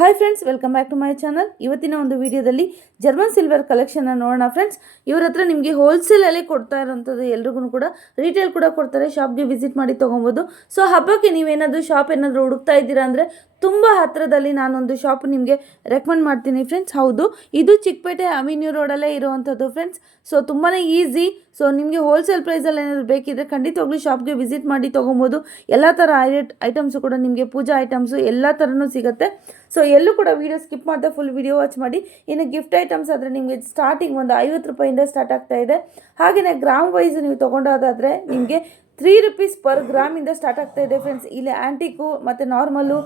Hi friends, welcome back to my channel. ಇವತ್ತಿನ ಒಂದು ವಿಡಿಯೋದಲ್ಲಿ ಜರ್ಮನ್ ಸಿಲ್ವರ್ ಕಲೆಕ್ಷನ್ನ ನೋಡೋಣ ಫ್ರೆಂಡ್ಸ್. ಇವ್ರ ಹತ್ರ ನಿಮಗೆ ಹೋಲ್ಸೇಲಲ್ಲಿ ಕೊಡ್ತಾ ಇರೋಂಥದ್ದು, ಎಲ್ರಿಗೂ ಕೂಡ ರೀಟೇಲ್ ಕೂಡ ಕೊಡ್ತಾರೆ. ಶಾಪ್ಗೆ ವಿಸಿಟ್ ಮಾಡಿ ತೊಗೊಬೋದು. ಸೊ ಹಬ್ಬಕ್ಕೆ ನೀವೇನಾದರೂ ಶಾಪ್ ಏನಾದರೂ ಹುಡುಕ್ತಾ ಇದ್ದೀರಾ ಅಂದರೆ ತುಂಬ ಹತ್ತಿರದಲ್ಲಿ ನಾನೊಂದು ಶಾಪ್ ನಿಮಗೆ ರೆಕಮೆಂಡ್ ಮಾಡ್ತೀನಿ ಫ್ರೆಂಡ್ಸ್. ಹೌದು, ಇದು ಚಿಕ್ಕಪೇಟೆ ಅವಿನ್ಯೂ ರೋಡಲ್ಲೇ ಇರುವಂಥದ್ದು ಫ್ರೆಂಡ್ಸ್. ಸೊ ತುಂಬಾ ಈಸಿ. ಸೊ ನಿಮಗೆ ಹೋಲ್ಸೇಲ್ ಪ್ರೈಸಲ್ಲಿ ಏನಾದರೂ ಬೇಕಿದ್ದರೆ ಖಂಡಿತವಾಗ್ಲೂ ಶಾಪ್ಗೆ ವಿಸಿಟ್ ಮಾಡಿ ತೊಗೊಬೋದು. ಎಲ್ಲ ಥರ ಐಟಮ್ಸು ಕೂಡ ನಿಮಗೆ ಪೂಜಾ ಐಟಮ್ಸು ಎಲ್ಲ ಥರನೂ ಸಿಗುತ್ತೆ. ಸೊ ಎಲ್ಲೂ ಕೂಡ ವೀಡಿಯೋ ಸ್ಕಿಪ್ ಮಾಡದೆ ಫುಲ್ ವಿಡಿಯೋ ವಾಚ್ ಮಾಡಿ. ಇನ್ನು ಗಿಫ್ಟ್ ಐಟಮ್ಸ್ ಆದರೆ ನಿಮಗೆ ಸ್ಟಾರ್ಟಿಂಗ್ ಒಂದು 50 ರೂಪಾಯಿಂದ ಸ್ಟಾರ್ಟ್ ಆಗ್ತಾ ಇದೆ. ಹಾಗೆಯೇ ಗ್ರಾಮ್ ವೈಸ್ ನೀವು ತೊಗೊಂಡೋದಾದರೆ ನಿಮಗೆ 3 ರೂಪೀಸ್ ಪರ್ ಗ್ರಾಮಿಂದ ಸ್ಟಾರ್ಟ್ ಆಗ್ತಾ ಇದೆ ಫ್ರೆಂಡ್ಸ್. ಇಲ್ಲಿ ಆ್ಯಂಟಿಕು ಮತ್ತು ನಾರ್ಮಲು,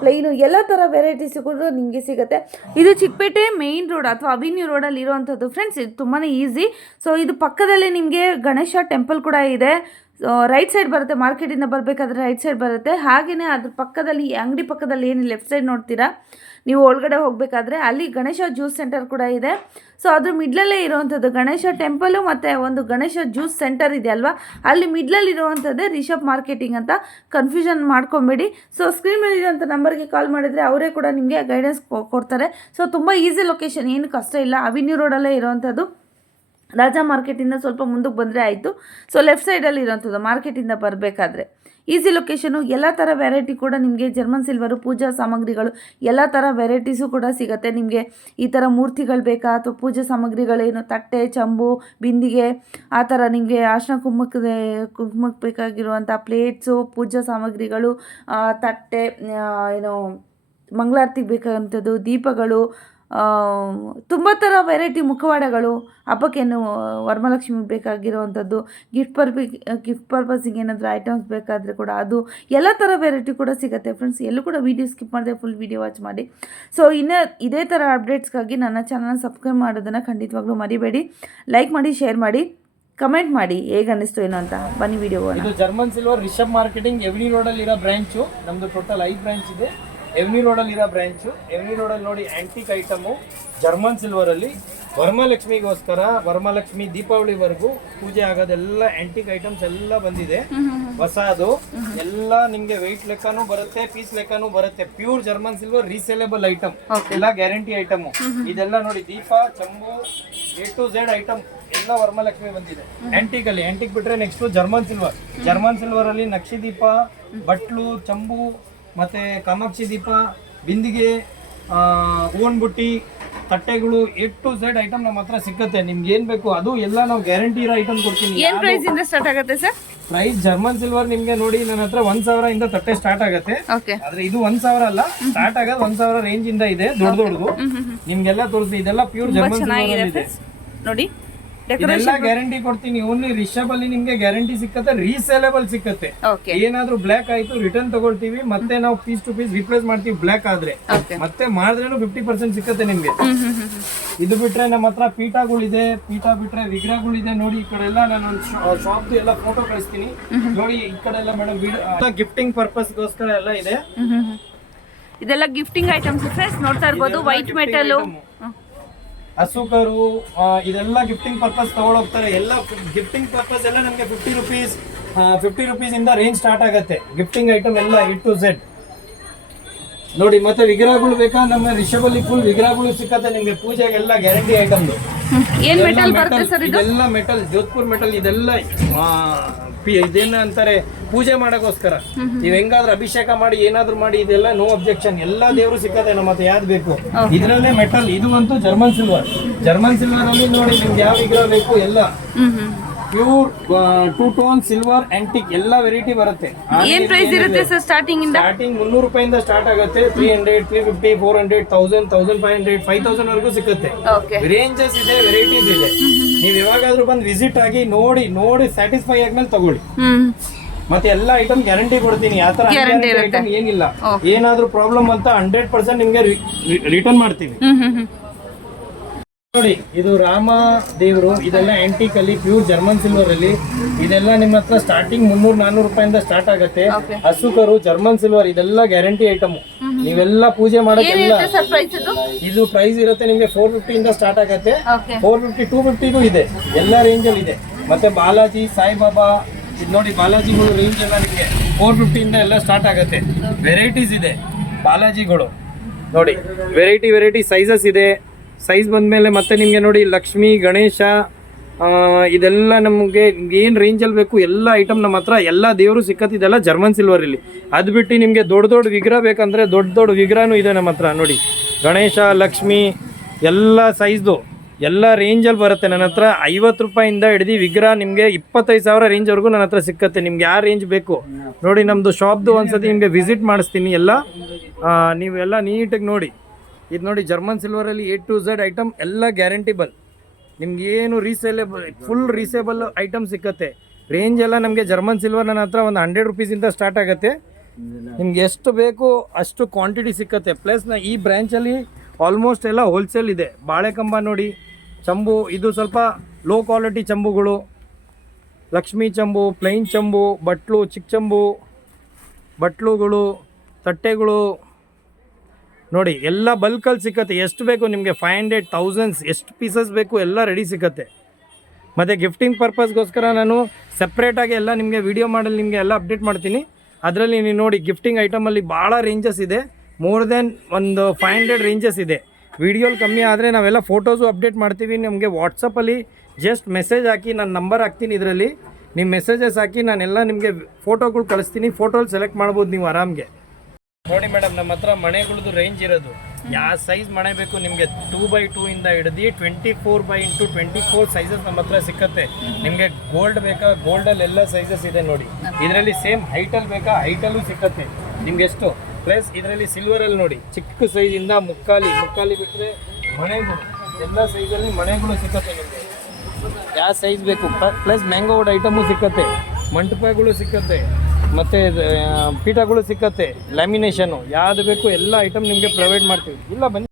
ಪ್ಲೈನು ಎಲ್ಲ ಥರ ವೆರೈಟೀಸು ಕೂಡ ನಿಮಗೆ ಸಿಗುತ್ತೆ. ಇದು ಚಿಕ್ಕಪೇಟೆ ಮೇಯ್ನ್ ರೋಡ್ ಅಥವಾ ಅವಿನ್ಯೂ ರೋಡಲ್ಲಿ ಇರುವಂಥದ್ದು ಫ್ರೆಂಡ್ಸ್. ಇದು ತುಂಬಾ ಈಸಿ. ಸೊ ಇದು ಪಕ್ಕದಲ್ಲೇ ನಿಮಗೆ ಗಣೇಶ ಟೆಂಪಲ್ ಕೂಡ ಇದೆ. ರೈಟ್ ಸೈಡ್ ಬರುತ್ತೆ, ಮಾರ್ಕೆಟಿಂದ ಬರಬೇಕಾದ್ರೆ ರೈಟ್ ಸೈಡ್ ಬರುತ್ತೆ. ಹಾಗೆಯೇ ಅದ್ರ ಪಕ್ಕದಲ್ಲಿ, ಅಂಗಡಿ ಪಕ್ಕದಲ್ಲಿ ಏನು ಲೆಫ್ಟ್ ಸೈಡ್ ನೋಡ್ತೀರಾ ನೀವು ಒಳಗಡೆ ಹೋಗಬೇಕಾದ್ರೆ, ಅಲ್ಲಿ ಗಣೇಶ ಜ್ಯೂಸ್ ಸೆಂಟರ್ ಕೂಡ ಇದೆ. ಸೊ ಅದ್ರ ಮಿಡ್ಲಲ್ಲೇ ಇರುವಂಥದ್ದು ಗಣೇಶ ಟೆಂಪಲು ಮತ್ತು ಒಂದು ಗಣೇಶ ಜ್ಯೂಸ್ ಸೆಂಟರ್ ಇದೆ ಅಲ್ವಾ, ಅಲ್ಲಿ ಮಿಡ್ಲಲ್ಲಿ ಇರುವಂಥದ್ದೇ ರಿಷಬ್ ಮಾರ್ಕೆಟಿಂಗ್ ಅಂತ. ಕನ್ಫ್ಯೂಷನ್ ಮಾಡ್ಕೊಬೇಡಿ. ಸೊ ಸ್ಕ್ರೀನ್ ಮೇಲೆ ಇರೋಂಥ ನಂಬರ್ಗೆ ಕಾಲ್ ಮಾಡಿದರೆ ಅವರೇ ಕೂಡ ನಿಮಗೆ ಗೈಡೆನ್ಸ್ ಕೊಡ್ತಾರೆ. ಸೊ ತುಂಬ ಈಸಿ ಲೊಕೇಶನ್, ಏನು ಕಷ್ಟ ಇಲ್ಲ. ಅವಿನ್ಯೂ ರೋಡಲ್ಲೇ ಇರುವಂಥದ್ದು. ರಾಜಾ ಮಾರ್ಕೆಟಿಂದ ಸ್ವಲ್ಪ ಮುಂದಕ್ಕೆ ಬಂದರೆ ಆಯಿತು. ಸೊ ಲೆಫ್ಟ್ ಸೈಡಲ್ಲಿ ಇರೋಂಥದ್ದು ಮಾರ್ಕೆಟಿಂದ ಬರಬೇಕಾದ್ರೆ ಈಸಿ ಲೊಕೇಶನು. ಎಲ್ಲ ಥರ ವೆರೈಟಿ ಕೂಡ ನಿಮಗೆ ಜರ್ಮನ್ ಸಿಲ್ವರು ಪೂಜಾ ಸಾಮಗ್ರಿಗಳು ಎಲ್ಲ ಥರ ವೆರೈಟೀಸು ಕೂಡ ಸಿಗುತ್ತೆ. ನಿಮಗೆ ಈ ಥರ ಮೂರ್ತಿಗಳು ಬೇಕಾ ಅಥವಾ ಪೂಜಾ ಸಾಮಗ್ರಿಗಳೇನು, ತಟ್ಟೆ, ಚಂಬು, ಬಿಂದಿಗೆ, ಆ ಥರ ನಿಮಗೆ ಅರ್ಶಿನ ಕುಂಕುಮಕ್ಕೆ ಬೇಕಾಗಿರುವಂಥ ಪ್ಲೇಟ್ಸು, ಪೂಜಾ ಸಾಮಗ್ರಿಗಳು, ತಟ್ಟೆ, ಏನು ಮಂಗಳಾರತಿಗೆ ಬೇಕಾದಂಥದ್ದು, ದೀಪಗಳು, ತುಂಬ ಥರ ವೆರೈಟಿ ಮುಖವಾಡಗಳು, ಹಬ್ಬಕ್ಕೇನು ವರಮಹಾಲಕ್ಷ್ಮಿ ಬೇಕಾಗಿರೋವಂಥದ್ದು, ಗಿಫ್ಟ್ ಪರ್ಪಸಿಗೆ ಏನಾದರೂ ಐಟಮ್ಸ್ ಬೇಕಾದರೆ ಕೂಡ ಅದು ಎಲ್ಲ ಥರ ವೆರೈಟಿ ಕೂಡ ಸಿಗುತ್ತೆ ಫ್ರೆಂಡ್ಸ್. ಎಲ್ಲೂ ಕೂಡ ವೀಡಿಯೋ ಸ್ಕಿಪ್ ಮಾಡಿದೆ ಫುಲ್ ವೀಡಿಯೋ ವಾಚ್ ಮಾಡಿ. ಸೊ ಇನ್ನು ಇದೇ ಥರ ಅಪ್ಡೇಟ್ಸ್ಗಾಗಿ ನನ್ನ ಚಾನಲ್ನ ಸಬ್ಸ್ಕ್ರೈಬ್ ಮಾಡೋದನ್ನು ಖಂಡಿತವಾಗ್ಲೂ ಮರಿಬೇಡಿ. ಲೈಕ್ ಮಾಡಿ, ಶೇರ್ ಮಾಡಿ, ಕಮೆಂಟ್ ಮಾಡಿ ಹೇಗೆ ಅನ್ನಿಸ್ತು ಏನೋ ಅಂತ. ಬನ್ನಿ ವಿಡಿಯೋ. ಇದು ಜರ್ಮನ್ ಸಿಲ್ವರ್ ರಿಷಬ್ ಮಾರ್ಕೆಟಿಂಗ್ ಎವ್ನಿ ರೋಡಲ್ಲಿ ಇರೋ ಬ್ರಾಂಚು. ನಮ್ಮದು ಟೋಟಲ್ 5 ಬ್ರಾಂಚ್ ಇದೆ. ಎವ್ನಿ ರೋಡಲ್ಲಿ ಇರೋ ಬ್ರಾಂಚು. ಎವ್ನಿ ರೋಡಲ್ಲಿ ನೋಡಿ ಆ್ಯಂಟಿಕ್ ಐಟಮು ಜರ್ಮನ್ ಸಿಲ್ವರಲ್ಲಿ ವರಮಹಾಲಕ್ಷ್ಮಿಗೋಸ್ಕರ, ವರಮಹಾಲಕ್ಷ್ಮಿ ದೀಪಾವಳಿವರೆಗೂ ಪೂಜೆ ಆಗೋದೆಲ್ಲ ಆ್ಯಂಟಿಕ್ ಐಟಮ್ಸ್ ಎಲ್ಲ ಬಂದಿದೆ. ಹೊಸದು ಎಲ್ಲ ನಿಮಗೆ ವೆಯ್ಟ್ ಲೆಕ್ಕನೂ ಬರುತ್ತೆ, ಪೀಸ್ ಲೆಕ್ಕನೂ ಬರುತ್ತೆ. ಪ್ಯೂರ್ ಜರ್ಮನ್ ಸಿಲ್ವರ್ ರೀಸೇಲೇಬಲ್ ಐಟಮ್, ಎಲ್ಲ ಗ್ಯಾರಂಟಿ ಐಟಮು. ಇದೆಲ್ಲ ನೋಡಿ ದೀಪ, ಚಂಬು, A to Z ಐಟಮ್ ಎಲ್ಲ ವರಮಹಾಲಕ್ಷ್ಮಿ ಬಂದಿದೆ. ಆ್ಯಂಟಿಕ್ ಅಲ್ಲಿ, ಆ್ಯಂಟಿಕ್ ಬಿಟ್ರೆ next German silver. German silver ಅಲ್ಲಿ ನಕ್ಷಿ ದೀಪ, ಬಟ್ಲು, ಚಂಬು, ಮತ್ತೆ ಕಾಮಾಕ್ಷಿ ದೀಪ, ಬಿಂದಿಗೆ, ಓನ್ ಬುಟ್ಟಿ, ತಟ್ಟೆಗಳು, A to Z ಐಟಮ್ ನಮ್ಮ ಹತ್ರ ಸಿಕ್ಕತ್ತೆ. ನಿಮ್ಗೆ ಏನ್ ಬೇಕು ಅದು ಎಲ್ಲ ನಾವು ಗ್ಯಾರಂಟಿ ಇರೋ ಐಟಮ್ ಕೊಡ್ತೀನಿ. ಏನು ಪ್ರೈಸ್ ಇಂದ ಸ್ಟಾರ್ಟ್ ಆಗುತ್ತೆ ಸರ್? ಪ್ರೈಸ್ ಜರ್ಮನ್ ಸಿಲ್ವರ್ ನಿಮ್ಗೆ ನೋಡಿ ನನ್ನ ಹತ್ರ 1000 ಇಂದ ತಟ್ಟೆ ಸ್ಟಾರ್ಟ್ ಆಗುತ್ತೆ. ಆದ್ರೆ ಇದು 1000 ಅಲ್ಲ, ಸ್ಟಾರ್ಟ್ ಆಗೋದು 1000 ರೇಂಜ್ ಇಂದ ಇದೆ. ದೊಡ್ಡದು ನಿಮ್ಗೆಲ್ಲ ತೋರಿಸಿ. ಇದೆಲ್ಲ ಪ್ಯೂರ್ ಜರ್ಮನ್ ಸಿಲ್ವರ್ ಇದೆ ನೋಡಿ. ಇದೆಲ್ಲ ಗ್ಯಾರಂಟಿ ಕೊಡ್ತೀನಿ. ಓನ್ಲಿ ರಿಷಬ್ ಅಲ್ಲಿ ನಿಮ್ಗೆ ಗ್ಯಾರಂಟಿ ಸಿಕ್ಕತ್ತೆ, ರೀಸೇಲೇಬಲ್ ಸಿಕ್ಕತ್ತೆ. ಏನಾದ್ರೂ ಬ್ಲಾಕ್ ಆಯ್ತು ರಿಟರ್ನ್ ತಗೊಳ್ತೀವಿ, ಮತ್ತೆ ನಾವು ಪೀಸ್ ಟು ಪೀಸ್ ರಿಪ್ಲೇಸ್ ಮಾಡ್ತೀವಿ. ಬ್ಲಾಕ್ ಆದ್ರೆ ಮತ್ತೆ ಮಾಡಿದ್ರೇನು 50% ಸಿಕ್ಕತ್ತೆ ನಿಮ್ಗೆ. ಇದು ಬಿಟ್ರೆ ನಮ್ಮ ಹತ್ರ ಪೀಠಗಳಿದೆ. ಪೀಠ ಬಿಟ್ರೆ ವಿಗ್ರಹಗಳಿದೆ. ನೋಡಿ ಈ ಕಡೆ ಎಲ್ಲ ನಾನು ಶಾಪ್ ಎಲ್ಲ ಫೋಟೋ ಕಳಿಸ್ತೀನಿ ನೋಡಿ. ಈ ಕಡೆ ಎಲ್ಲ ಮೇಡಮ್ ಗಿಫ್ಟಿಂಗ್ ಪರ್ಪಸ್ ಗೋಸ್ಕರ ಎಲ್ಲ ಇದೆ. ಇದೆಲ್ಲ ಗಿಫ್ಟಿಂಗ್ ಐಟಮ್ಸ್ ಫ್ರೆಂಡ್ಸ್. ನೋಡ್ತಾ ಇರ್ಬೋದು, ವೈಟ್ ಮೆಟಲ್, ಅಸುಕರು, ಇದೆಲ್ಲ ಗಿಫ್ಟಿಂಗ್ ಪರ್ಪಸ್ ತಗೊಳೋಗ್ತಾರೆ. ಎಲ್ಲ ಗಿಫ್ಟಿಂಗ್ ಪರ್ಪಸ್ ಎಲ್ಲ ನಮಗೆ 50 ರೂಪೀಸ್ ಇಂದ ರೇಂಜ್ ಸ್ಟಾರ್ಟ್ ಆಗುತ್ತೆ. ಗಿಫ್ಟಿಂಗ್ ಐಟಮ್ ಎಲ್ಲ A to Z ನೋಡಿ. ಮತ್ತೆ ವಿಗ್ರಹಗಳು ಬೇಕಾ, ನಮ್ಮ ರಿಷಬಲ್ಲಿ ಫುಲ್ ವಿಗ್ರಹಗಳು ಸಿಕ್ಕತ್ತೆ ನಿಮ್ಗೆ. ಪೂಜೆಗೆಲ್ಲ ಗ್ಯಾರಂಟಿ ಐಟಮ್. ಇದೆಲ್ಲ ಮೆಟಲ್, ಜೋಧ್ಪುರ್ ಮೆಟಲ್. ಇದೆಲ್ಲ ಇದೇನ ಅಂತಾರೆ ಪೂಜೆ ಮಾಡಕ್ಕೋಸ್ಕರ. ನೀವ್ ಹೆಂಗಾದ್ರೂ ಅಭಿಷೇಕ ಮಾಡಿ ಏನಾದ್ರು ಮಾಡಿ, ಇದೆಲ್ಲ ನೋ ಅಬ್ಜೆಕ್ಷನ್. ಎಲ್ಲ ದೇವರು ಸಿಕ್ಕತ್ತೆ ನಮ್ಮ ಹತ್ರ, ಯಾವ್ದು ಬೇಕು. ಇದ್ರಲ್ಲೇ ಮೆಟಲ್. ಇದು ಅಂತೂ ಜರ್ಮನ್ ಸಿಲ್ವರ್. ಜರ್ಮನ್ ಸಿಲ್ವರ್ ಅಲ್ಲಿ ನೋಡಿ ನಿಮ್ಗೆ ಯಾವ ವಿಗ್ರಹ ಬೇಕು ಎಲ್ಲ ಪ್ಯೂರ್ 2 ಟೋನ್ ಸಿಲ್ವರ್ ಆಂಟಿಕ್ ಎಲ್ಲ ವೆರೈಟಿ ಬರುತ್ತೆ. ಏನ್ ಪ್ರೈಸ್ ಇರುತ್ತೆ ಸರ್ ಸ್ಟಾರ್ಟಿಂಗ್ ಇಂದ? ಸ್ಟಾರ್ಟಿಂಗ್ 300 ರೂಪಾಯಿಂದ ಸ್ಟಾರ್ಟ್ ಆಗುತ್ತೆ. 300, 350, 400, 1000, 1500, 5000 ವರೆಗೂ ಸಿಗುತ್ತೆ. ರೇಂಜಸ್ ಇದೆ, ವೆರೈಟೀಸ್ ಇದೆ. ನೀವು ಯಾವಾಗಾದ್ರೂ ಬಂದು ವಿಸಿಟ್ ಆಗಿ ನೋಡಿ ಸ್ಯಾಟಿಸ್ಫೈ ಆದ್ಮೇಲೆ ತಗೊಳ್ಳಿ. ಮತ್ತೆ ಎಲ್ಲ ಐಟಮ್ ಗ್ಯಾರಂಟಿ ಕೊಡ್ತೀನಿ. ಯಾವ ತರ ಐಟಮ್ ಏನಿಲ್ಲ. ಏನಾದ್ರೂ ಪ್ರಾಬ್ಲಮ್ ಅಂತ 100% ನಿಮ್ಗೆ ರಿಟರ್ನ್ ಮಾಡ್ತೀವಿ. ನೋಡಿ ಇದು ರಾಮ ದೇವರು. ಇದೆಲ್ಲ ಆಂಟಿಕ್ ಅಲ್ಲಿ ಪ್ಯೂರ್ ಜರ್ಮನ್ ಸಿಲ್ವರ್ ಅಲ್ಲಿ. ಇದೆಲ್ಲ ನಿಮ್ಮ ಹತ್ರ ಸ್ಟಾರ್ಟಿಂಗ್ 300-400 ರೂಪಾಯಿಂದ ಸ್ಟಾರ್ಟ್ ಆಗುತ್ತೆ. ಅಸುಕರು ಜರ್ಮನ್ ಸಿಲ್ವರ್, ಇದೆಲ್ಲ ಗ್ಯಾರಂಟಿ ಐಟಮ್. ನೀವೆಲ್ಲ ಪೂಜೆ ಮಾಡೋದೆಲ್ಲ ಇದು ಪ್ರೈಸ್ ಇರುತ್ತೆ ನಿಮ್ಗೆ 450 ಇಂದ ಸ್ಟಾರ್ಟ್ ಆಗುತ್ತೆ. 450, 250 ಇದೆ. ಎಲ್ಲ ರೇಂಜ್ ಅಲ್ಲಿ ಇದೆ. ಮತ್ತೆ ಬಾಲಾಜಿ, ಸಾಯಿಬಾಬಾ, ಇದು ನೋಡಿ ಬಾಲಾಜಿಗಳು ರೇಂಜ್ ಎಲ್ಲ ನಿಮಗೆ 450 ಇಂದ ಎಲ್ಲ ಸ್ಟಾರ್ಟ್ ಆಗುತ್ತೆ. ವೆರೈಟೀಸ್ ಇದೆ ಬಾಲಾಜಿಗಳು. ನೋಡಿ ವೆರೈಟಿ ಸೈಜಸ್ ಇದೆ. ಸೈಜ್ ಬಂದಮೇಲೆ ಮತ್ತೆ ನಿಮಗೆ ನೋಡಿ ಲಕ್ಷ್ಮಿ ಗಣೇಶ ಇದೆಲ್ಲ ನಮಗೆ ಏನು ರೇಂಜಲ್ಲಿ ಬೇಕು ಎಲ್ಲ ಐಟಮ್ ನಮ್ಮ ಹತ್ರ ಎಲ್ಲ ದೇವರು ಸಿಕ್ಕತ್ತಿದೆಲ್ಲ ಜರ್ಮನ್ ಸಿಲ್ವರ್ ಇಲ್ಲಿ. ಅದು ಬಿಟ್ಟು ನಿಮಗೆ ದೊಡ್ಡ ವಿಗ್ರಹ ಬೇಕಂದರೆ ದೊಡ್ಡ ವಿಗ್ರಹನೂ ಇದೆ ನಮ್ಮ ಹತ್ರ. ನೋಡಿ ಗಣೇಶ ಲಕ್ಷ್ಮಿ ಎಲ್ಲ ಸೈಜ್ದು ಎಲ್ಲ ರೇಂಜಲ್ಲಿ ಬರುತ್ತೆ ನನ್ನ ಹತ್ರ. 50 ರೂಪಾಯಿಂದ ಹಿಡಿದು ವಿಗ್ರಹ ನಿಮಗೆ 25,000 ರೇಂಜ್ವರೆಗೂ ನನ್ನ ಹತ್ರ ಸಿಕ್ಕತ್ತೆ. ನಿಮ್ಗೆ ಯಾವ ರೇಂಜ್ ಬೇಕು ನೋಡಿ, ನಮ್ಮದು ಶಾಪ್ದು ಒಂದ್ಸತಿ ನಿಮಗೆ ವಿಸಿಟ್ ಮಾಡಿಸ್ತೀನಿ. ಎಲ್ಲ ನೀವೆಲ್ಲ ನೀಟಾಗಿ ನೋಡಿ. ಇದು ನೋಡಿ ಜರ್ಮನ್ ಸಿಲ್ವರಲ್ಲಿ A to Z ಐಟಮ್ ಎಲ್ಲ ಗ್ಯಾರಂಟಿಬಲ್. ನಿಮ್ಗೆ ಏನು ರೀಸೇಲೇಬಲ್ ಫುಲ್ ರೀಸೇಬಲ್ ಐಟಮ್ ಸಿಕ್ಕತ್ತೆ. ರೇಂಜ್ ಎಲ್ಲ ನಮಗೆ ಜರ್ಮನ್ ಸಿಲ್ವರ್ ನನ್ನ ಹತ್ರ ಒಂದು 100 ರೂಪೀಸಿಂದ ಸ್ಟಾರ್ಟ್ ಆಗುತ್ತೆ. ನಿಮ್ಗೆ ಎಷ್ಟು ಬೇಕು ಅಷ್ಟು ಕ್ವಾಂಟಿಟಿ ಸಿಕ್ಕತ್ತೆ. ಪ್ಲಸ್ ಈ ಬ್ರ್ಯಾಂಚಲ್ಲಿ ಆಲ್ಮೋಸ್ಟ್ ಎಲ್ಲ ಹೋಲ್ಸೇಲ್ ಇದೆ. ಬಾಳೆಕಂಬ ನೋಡಿ, ಚಂಬು ಇದು ಸ್ವಲ್ಪ ಲೋ ಕ್ವಾಲಿಟಿ ಚಂಬುಗಳು, ಲಕ್ಷ್ಮೀ ಚಂಬು, ಪ್ಲೈನ್ ಚಂಬು, ಬಟ್ಲು, ಚಿಕ್ಕ ಚಂಬು, ಬಟ್ಲುಗಳು, ತಟ್ಟೆಗಳು ನೋಡಿ ಎಲ್ಲ ಬಲ್ಕಲ್ಲಿ ಸಿಕ್ಕತ್ತೆ. ಎಷ್ಟು ಬೇಕು ನಿಮಗೆ 500 1000 ಎಷ್ಟು ಪೀಸಸ್ ಬೇಕು ಎಲ್ಲ ರೆಡಿ ಸಿಕ್ಕತ್ತೆ. ಮತ್ತು ಗಿಫ್ಟಿಂಗ್ ಪರ್ಪಸ್ಗೋಸ್ಕರ ನಾನು ಸಪ್ರೇಟಾಗಿ ಎಲ್ಲ ನಿಮಗೆ ವಿಡಿಯೋ ಮಾಡಲು ನಿಮಗೆ ಎಲ್ಲ ಅಪ್ಡೇಟ್ ಮಾಡ್ತೀನಿ. ಅದರಲ್ಲಿ ನೀವು ನೋಡಿ ಗಿಫ್ಟಿಂಗ್ ಐಟಮಲ್ಲಿ ಭಾಳ ರೇಂಜಸ್ ಇದೆ. ಮೋರ್ ದೆನ್ ಒಂದು 500 ರೇಂಜಸ್ ಇದೆ. ವಿಡಿಯೋಲಿ ಕಮ್ಮಿ ಆದರೆ ನಾವೆಲ್ಲ ಫೋಟೋಸು ಅಪ್ಡೇಟ್ ಮಾಡ್ತೀವಿ. ನಿಮಗೆ ವಾಟ್ಸಪ್ಪಲ್ಲಿ ಜಸ್ಟ್ ಮೆಸೇಜ್ ಹಾಕಿ, ನಾನು ನಂಬರ್ ಹಾಕ್ತೀನಿ. ಇದರಲ್ಲಿ ನಿಮ್ಮ ಮೆಸೇಜಸ್ ಹಾಕಿ ನಾನೆಲ್ಲ ನಿಮಗೆ ಫೋಟೋಗಳು ಕಳಿಸ್ತೀನಿ. ಫೋಟೋಲ್ಲಿ ಸೆಲೆಕ್ಟ್ ಮಾಡ್ಬೋದು ನೀವು ಆರಾಮ್ಗೆ. ನೋಡಿ ಮೇಡಮ್, ನಮ್ಮ ಹತ್ರ ಮನೆಗಳದ್ದು ರೇಂಜ್ ಇರೋದು ಯಾವ ಸೈಜ್ ಮನೆ ಬೇಕು ನಿಮಗೆ 2x2 ಇಂದ ಹಿಡಿದು 24x24 ಸೈಜಸ್ ನಮ್ಮ ಹತ್ರ ಸಿಕ್ಕತ್ತೆ. ನಿಮಗೆ ಗೋಲ್ಡ್ ಬೇಕಾ, ಗೋಲ್ಡಲ್ಲಿ ಎಲ್ಲ ಸೈಜಸ್ ಇದೆ ನೋಡಿ. ಇದರಲ್ಲಿ ಸೇಮ್ ಹೈಟಲ್ಲಿ ಬೇಕಾ, ಹೈಟಲ್ಲೂ ಸಿಕ್ಕತ್ತೆ ನಿಮ್ಗೆ ಎಷ್ಟು. ಪ್ಲಸ್ ಇದರಲ್ಲಿ ಸಿಲ್ವರಲ್ಲಿ ನೋಡಿ ಚಿಕ್ಕ ಸೈಜಿಂದ ಮುಕ್ಕಾಲಿ ಬಿಟ್ಟರೆ ಮನೆಗಳು ಎಲ್ಲ ಸೈಜಲ್ಲಿ ಮನೆಗಳು ಸಿಕ್ಕತ್ತೆ ನಿಮಗೆ. ಯಾವ ಸೈಜ್ ಬೇಕು. ಪ್ಲಸ್ ಮ್ಯಾಂಗೋ ವುಡ್ ಐಟಮು ಸಿಕ್ಕತ್ತೆ, ಮಂಟಪಗಳು ಸಿಕ್ಕತ್ತೆ, ಮತ್ತು ಪೀಠಗಳು ಸಿಕ್ಕತ್ತೆ, ಲ್ಯಾಮಿನೇಷನು ಯಾವುದು ಬೇಕು ಎಲ್ಲ ಐಟಮ್ ನಿಮಗೆ ಪ್ರೊವೈಡ್ ಮಾಡ್ತೀವಿ. ಇಲ್ಲ ಬನ್ನಿ.